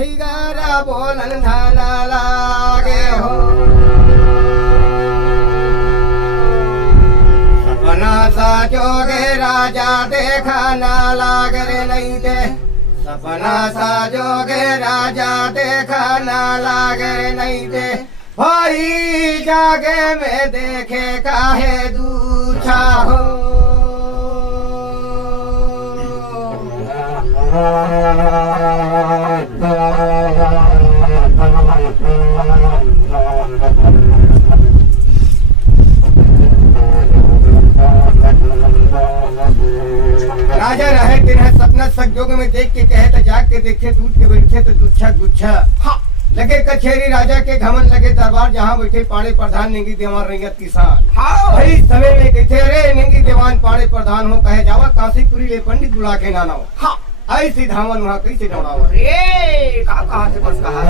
यही गारा बोलन धाना लागे हो। सपना साजोगे राजा देखा ना लागे रे नहीं दे। सपना साजोगे राजा देखा ना लागे नहीं दे। भाई जागे में देखे काहे दूछा हो। राजा रहे दिन है सपना संजोग में देख के कहे तो जाग के देखे टूट के बैठे तो गुच्छा गुच्छा लगे कचेरी राजा के घमन लगे दरबार जहाँ बैठे पाड़े प्रधान नेंगी देवान रैयत किसान। भाई समय में कहते अरे नेंगी देवान पाड़े प्रधान हो कहे जावा काशीपुरी ले पंडित बुला के नाना हो। ऐसी धावन वहाँ कैसे दौड़ावा। कहाँ से बस कहा